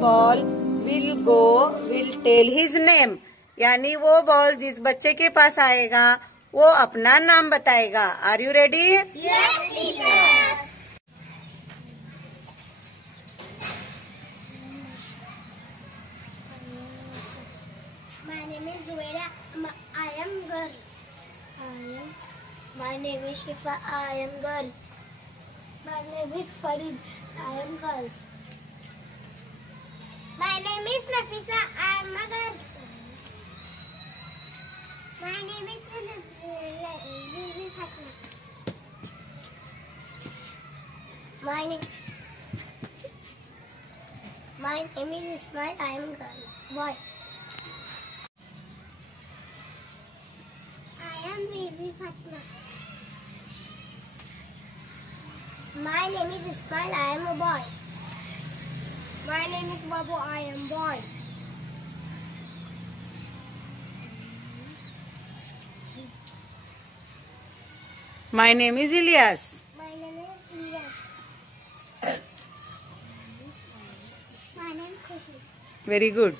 ball will go will tell his name. यानी वो ball जिस बच्चे के पास आएगा वो अपना नाम बताएगा. Are you ready? Yes, teacher. My name is Zuwaira. I am girl. My name is Shifa. I am girl. My name is Farid. I am girl. My name is Nafisa. I am a girl. My name is Fatma. My name is Ismail. I am girl. Boy. I am baby Fatma. My name is Ismail. I am a boy. My name is Babu. I am boy. My name is Ilyas. My name is Ilyas. My name is Khushi. Very good.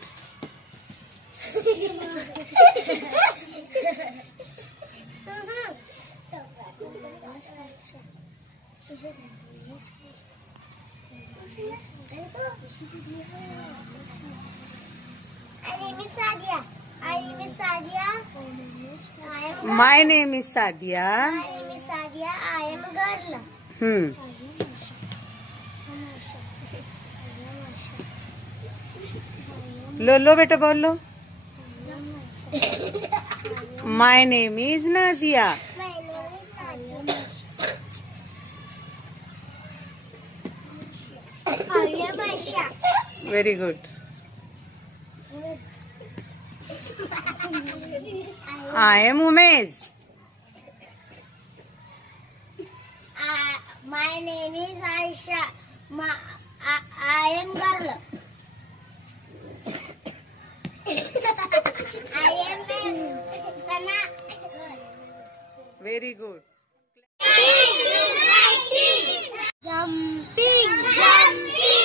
My name is Sadia. My name is Sadia. I am a girl. लो बेटा बोल लो. My name is Nazia. My name is Nadia. I am Aisha. Very good. I am Umez. My name is Aisha. I am girl. I am Sana. Very good. Jumping, jumping.